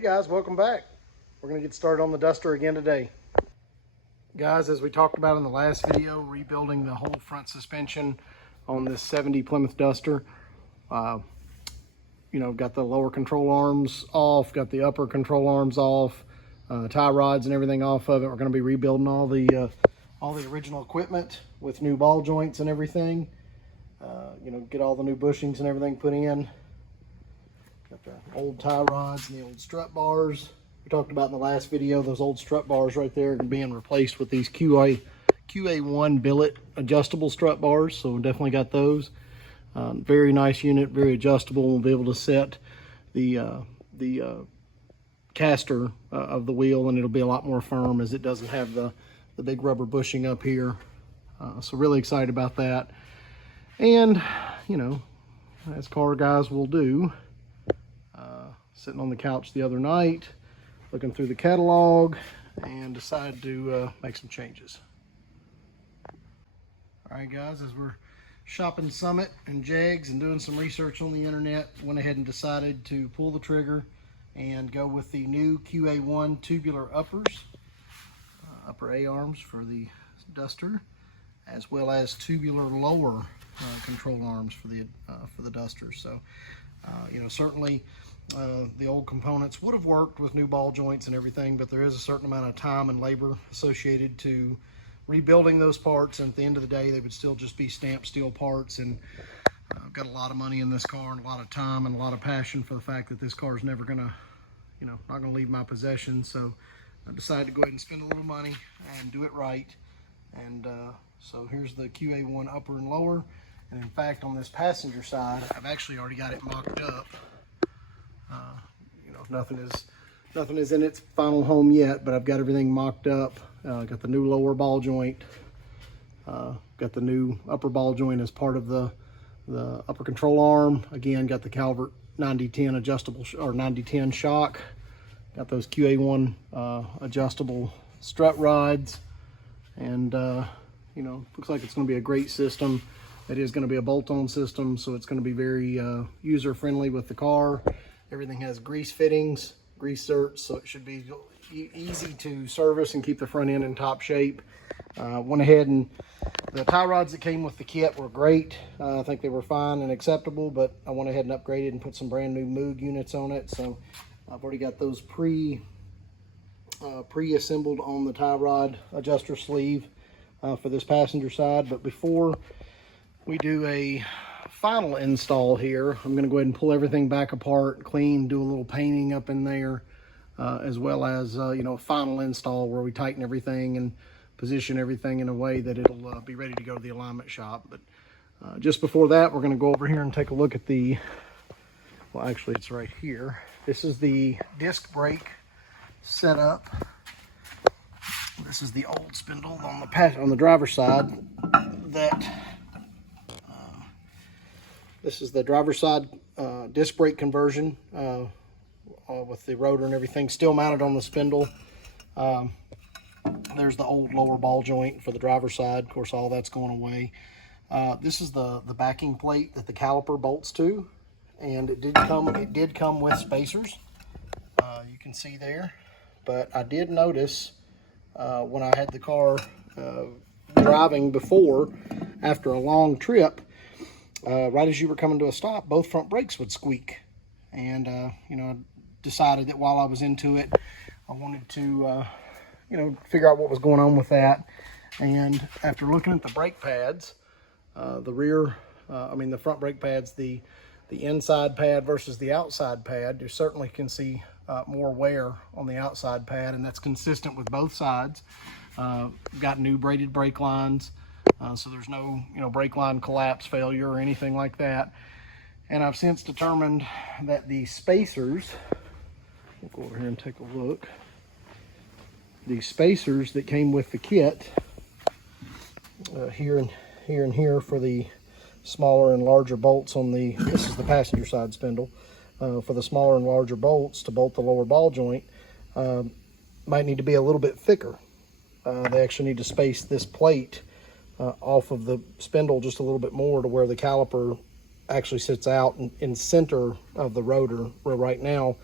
Hey guys, welcome back. We're going to get started on the Duster again today. Guys, as we talked about in the last video, rebuilding the whole front suspension on this 70 Plymouth Duster. Got the lower control arms off, got the upper control arms off, tie rods and everything off of it. We're going to be rebuilding all the original equipment with new ball joints and everything. Get all the new bushings and everything put in. Got the old tie rods and the old strut bars. We talked about in the last video, those old strut bars right there are being replaced with these QA-1 billet adjustable strut bars. So we definitely got those. Very nice unit, very adjustable. We'll be able to set the caster of the wheel, and it'll be a lot more firm as it doesn't have the big rubber bushing up here. So really excited about that. And, as car guys will do, sitting on the couch the other night, looking through the catalog, and decided to make some changes. All right, guys, as we're shopping Summit and Jegs and doing some research on the internet, went ahead and decided to pull the trigger and go with the new QA-1 tubular uppers, upper A-arms for the Duster, as well as tubular lower control arms for the Duster. So, certainly the old components would have worked with new ball joints and everything, but there is a certain amount of time and labor associated to rebuilding those parts, and at the end of the day they would still just be stamped steel parts. And I've got a lot of money in this car and a lot of time and a lot of passion for the fact that this car is never gonna, not gonna leave my possession. So I decided to go ahead and spend a little money and do it right. And so here's the QA-1 upper and lower. And in fact, on this passenger side, I've actually already got it mocked up. Nothing is in its final home yet, but I've got everything mocked up. Got the new lower ball joint. Got the new upper ball joint as part of the upper control arm. Again, got the Calvert 9010 adjustable or 9010 shock. Got those QA-1 adjustable strut rods, and looks like it's going to be a great system. It is going to be a bolt-on system, so it's going to be very user-friendly with the car. Everything has grease fittings, grease certs, so it should be easy to service and keep the front end in top shape. Went ahead and the tie rods that came with the kit were great. I think they were fine and acceptable, but I went ahead and upgraded and put some brand new Moog units on it. So I've already got those pre-assembled on the tie rod adjuster sleeve for this passenger side. But before we do a final install here, I'm going to go ahead and pull everything back apart, clean, do a little painting up in there, as well as a final install where we tighten everything and position everything in a way that it'll be ready to go to the alignment shop. But just before that, we're going to go over here and take a look at well, actually it's right here. This is the disc brake setup. This is the old spindle on the driver's side. This is the driver's side disc brake conversion with the rotor and everything still mounted on the spindle. There's the old lower ball joint for the driver's side. Of course, all that's going away. This is the backing plate that the caliper bolts to, and it did come with spacers. You can see there, but I did notice when I had the car driving before, after a long trip, right as you were coming to a stop, both front brakes would squeak. And I decided that while I was into it, I wanted to figure out what was going on with that. And after looking at the brake pads, the front brake pads, the inside pad versus the outside pad, you certainly can see more wear on the outside pad, and that's consistent with both sides. Got new braided brake lines. So there's no, brake line collapse, failure, or anything like that. And I've since determined that the spacers, we'll go over here and take a look. The spacers that came with the kit, here and here for the smaller and larger bolts on this is the passenger side spindle, for the smaller and larger bolts to bolt the lower ball joint, might need to be a little bit thicker. They actually need to space this plate off of the spindle just a little bit more to where the caliper actually sits out in center of the rotor, where right now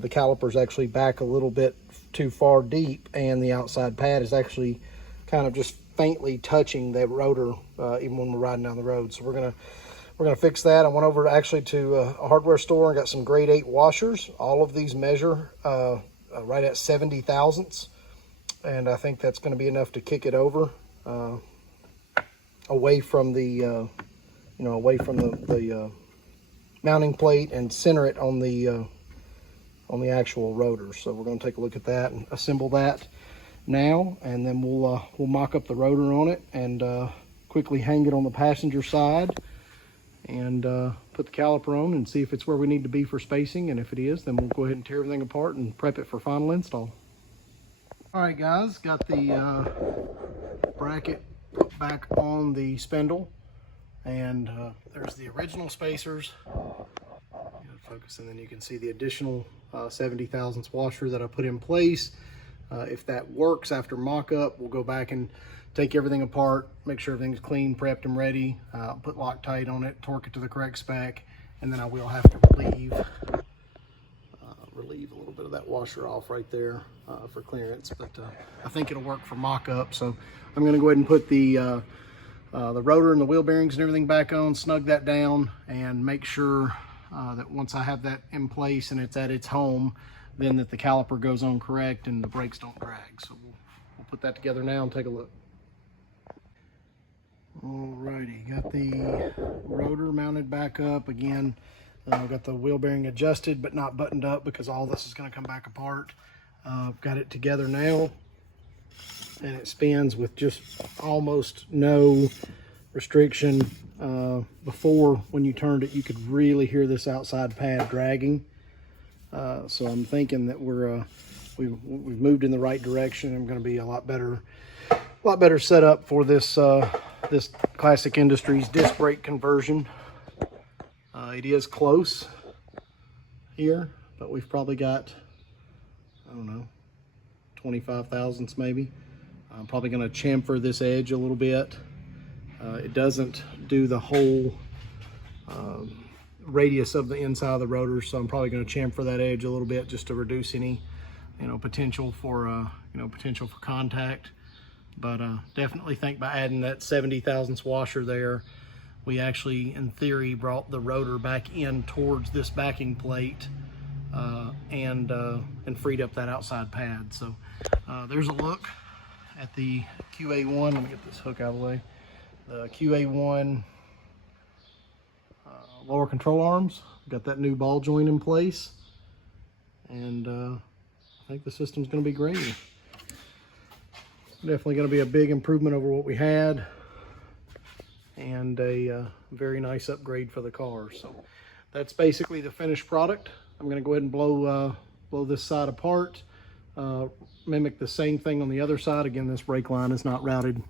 the caliper's actually back a little bit too far deep, and the outside pad is actually kind of just faintly touching the rotor even when we're riding down the road. So we're gonna fix that. I went over actually to a hardware store and got some grade 8 washers. All of these measure right at 70 thousandths, and I think that's going to be enough to kick it over away from the away from the mounting plate and center it on the actual rotor. So we're going to take a look at that and assemble that now, and then we'll mock up the rotor on it and quickly hang it on the passenger side and put the caliper on and see if it's where we need to be for spacing, and if it is, then we'll go ahead and tear everything apart and prep it for final install. All right guys, got the bracket put back on the spindle, and there's the original spacers. Focus, and then you can see the additional 70 thousandths washer that I put in place. If that works after mock-up, we'll go back and take everything apart, make sure everything's clean, prepped and ready, put Loctite on it, torque it to the correct spec, and then I will have to relieve a little bit of that washer off right there for clearance, but I think it'll work for mock-up. So I'm going to go ahead and put the rotor and the wheel bearings and everything back on, snug that down, and make sure that once I have that in place and it's at its home, then that the caliper goes on correct and the brakes don't drag. So we'll put that together now and take a look. Alrighty, got the rotor mounted back up again. Got the wheel bearing adjusted but not buttoned up because all this is going to come back apart. Got it together now, and it spins with just almost no restriction. Before, when you turned it, you could really hear this outside pad dragging. So I'm thinking that we've moved in the right direction. I'm going to be a lot better setup for this this Classic Industries disc brake conversion. It is close here, but we've probably got, I don't know, 25 thousandths maybe. I'm probably going to chamfer this edge a little bit. It doesn't do the whole radius of the inside of the rotor, so I'm probably going to chamfer that edge a little bit just to reduce any potential for potential for contact. But definitely think by adding that 70 thousandths washer there, we actually in theory brought the rotor back in towards this backing plate and freed up that outside pad. So there's a look at the QA-1. Let me get this hook out of the way. The QA-1 lower control arms. Got that new ball joint in place, and I think the system's going to be great. Definitely going to be a big improvement over what we had, and a very nice upgrade for the car. So that's basically the finished product. I'm going to go ahead and blow this side apart, mimic the same thing on the other side. Again, this brake line is not routed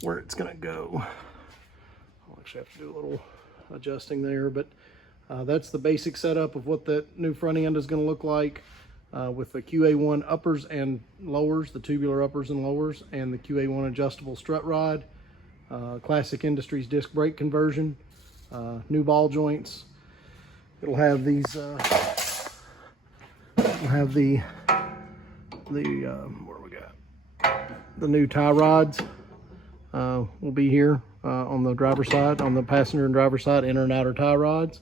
where it's going to go. I'll actually have to do a little adjusting there, but that's the basic setup of what that new front end is going to look like, with the QA-1 uppers and lowers, the tubular uppers and lowers, and the QA-1 adjustable strut rod, Classic Industries disc brake conversion, new ball joints. It'll have these it'll have the where we got the new tie rods will be here on the driver's side, on the passenger and driver side, inner and outer tie rods.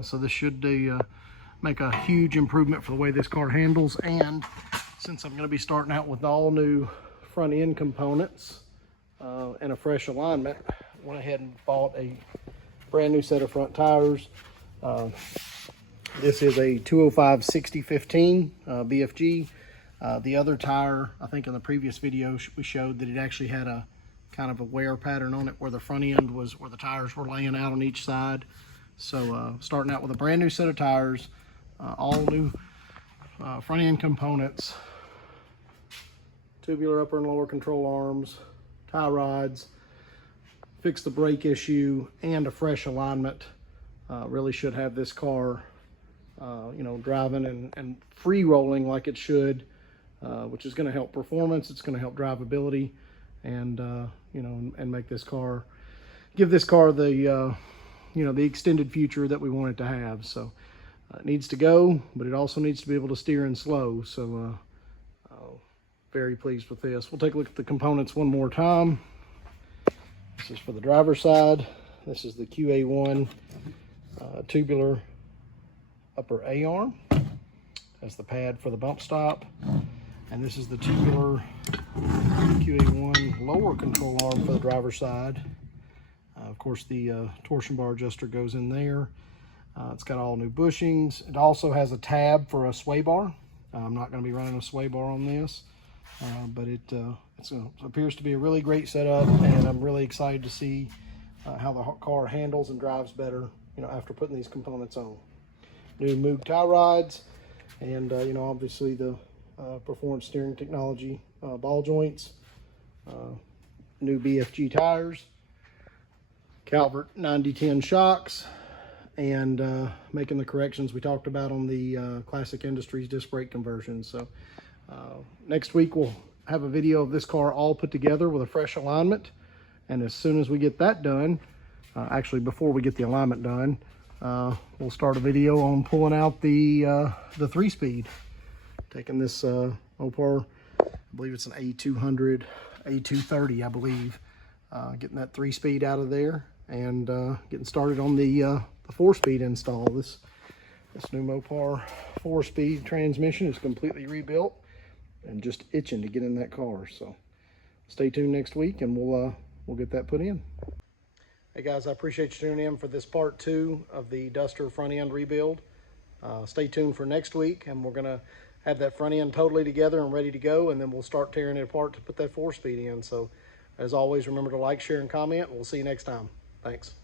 So this should make a huge improvement for the way this car handles. And since I'm going to be starting out with all new front end components and a fresh alignment, I went ahead and bought a brand new set of front tires. This is a 205/60/15 BFG. The other tire, I think in the previous video we showed that it actually had a kind of a wear pattern on it where the front end was, where the tires were laying out on each side. So starting out with a brand new set of tires, all new front end components, tubular upper and lower control arms, tie rods, fix the brake issue, and a fresh alignment. Really should have this car driving and free rolling like it should, which is going to help performance. It's going to help drivability, and and make this car, give this car the the extended future that we want it to have. So It needs to go, but it also needs to be able to steer in slow. So very pleased with this. We'll take a look at the components one more time. This is for the driver's side. This is the QA-1 tubular upper A-arm. That's the pad for the bump stop. And this is the tubular QA-1 lower control arm for the driver's side. Of course, the torsion bar adjuster goes in there. It's got all new bushings. It also has a tab for a sway bar. I'm not going to be running a sway bar on this, but it appears to be a really great setup, and I'm really excited to see how the car handles and drives better, after putting these components on. New Moog tie rods, and obviously the Performance Steering Technology ball joints, new BFG tires, Calvert 9010 shocks, and making the corrections we talked about on the Classic Industries disc brake conversion. So next week we'll have a video of this car all put together with a fresh alignment, and as soon as we get that done, actually before we get the alignment done, we'll start a video on pulling out the 3-speed, taking this Opar, I believe it's an A200, A230, I believe, getting that 3-speed out of there, and getting started on the 4-speed install. This new Mopar 4-speed transmission is completely rebuilt and just itching to get in that car. So stay tuned next week, and we'll get that put in. Hey guys, I appreciate you tuning in for this part 2 of the Duster front end rebuild. Stay tuned for next week, and we're gonna have that front end totally together and ready to go, and then we'll start tearing it apart to put that 4-speed in. So as always, remember to like, share, and comment. We'll see you next time. Thanks.